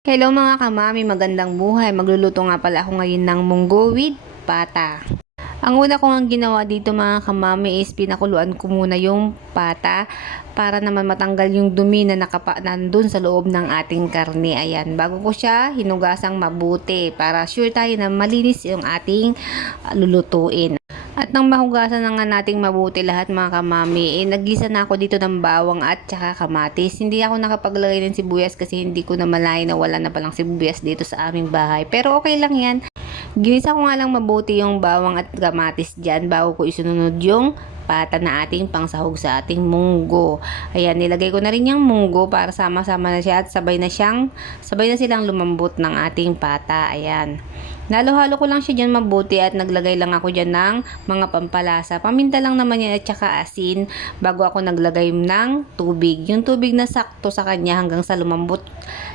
Hello mga kamami, magandang buhay. Magluluto nga pala ako ngayon ng munggo with pata. Ang una ko ang ginawa dito mga kamami is pinakuluan ko muna yung pata para naman matanggal yung dumi na nandun sa loob ng ating karne. Ayan, bago ko siya hinugasang mabuti para sure tayo na malinis yung ating lulutuin. At nang mahugasan na nga nating mabuti lahat mga kamami, naggisa na ako dito ng bawang at saka kamatis. Hindi ako nakapaglagay ng sibuyas kasi hindi ko na malayan na wala na palang sibuyas dito sa aming bahay. Pero okay lang yan. Ginisa ko nga lang mabuti yung bawang at kamatis dyan bago ko isunod yung pata na ating pangsahog sa ating munggo. Ayan, nilagay ko na rin yung munggo para sama-sama na siya at sabay na silang lumambot ng ating pata. Ayan. Nalo-halo ko lang siya dyan mabuti at naglagay lang ako dyan ng mga pampalasa. Paminta lang naman yan at saka asin bago ako naglagay ng tubig. Yung tubig na sakto sa kanya hanggang sa lumambot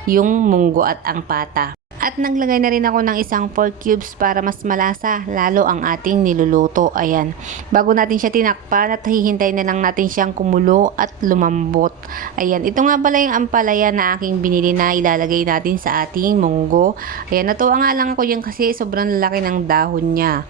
yung munggo at ang pata. At naglagay na rin ako ng isang 4 cubes para mas malasa lalo ang ating niluluto. Ayan. Bago natin siya tinakpan at hihintay na lang natin siyang kumulo at lumambot. Ayan. Ito nga pala yung ampalaya na aking binili na ilalagay natin sa ating munggo. Ayan. Natuwa nga lang ako dyan kasi sobrang lalaki ng dahon niya.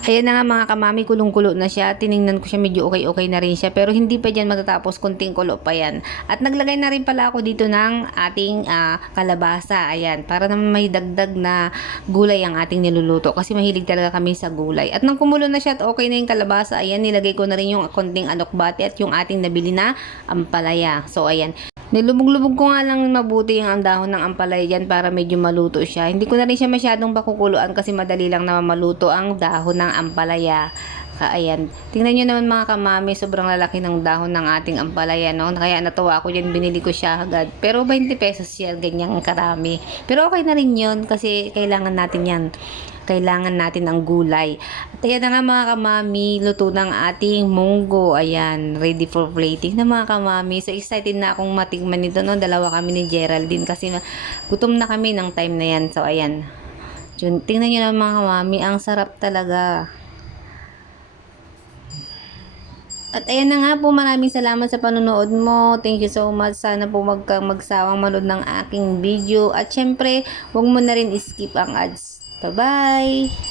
Ayan na nga mga kamami, kulong-kulo na siya. Tiningnan ko siya, medyo okay-okay na rin siya. Pero hindi pa dyan matatapos, kunting kulo pa yan. At naglagay na rin pala ako dito ng ating kalabasa. Ayan, para naman may dagdag na gulay ang ating niluluto. Kasi mahilig talaga kami sa gulay. At nang kumulo na siya at okay na yung kalabasa, ayan, nilagay ko na rin yung konting alokbati at yung ating nabili na ampalaya. So, ayan. Nilubog-lubog ko nga lang mabuti yung dahon ng ampalaya dyan para medyo maluto siya. Hindi ko na rin siya masyadong pakukuluan kasi madali lang naman maluto ang dahon ng ampalaya. Ayan. Tingnan nyo naman mga kamami, sobrang lalaki ng dahon ng ating ampalaya, no? Kaya natuwa ako dyan, binili ko siya agad. Pero 20 pesos yan, ganyang karami. Pero okay na rin yun kasi kailangan natin yan. Kailangan natin ang gulay. At ayan na nga mga kamami, luto ng ating munggo. Ayan, ready for plating na mga kamami. So excited na akong matikman nito, no? Dalawa kami ni Geraldine kasi gutom na kami ng time na yan. So ayan. Tingnan nyo na mga kamami, ang sarap talaga. At ayan na nga po, maraming salamat sa panonood mo. Thank you so much. Sana po magsawang manood ng aking video. At syempre, huwag mo na rin skip ang ads. Bye-bye!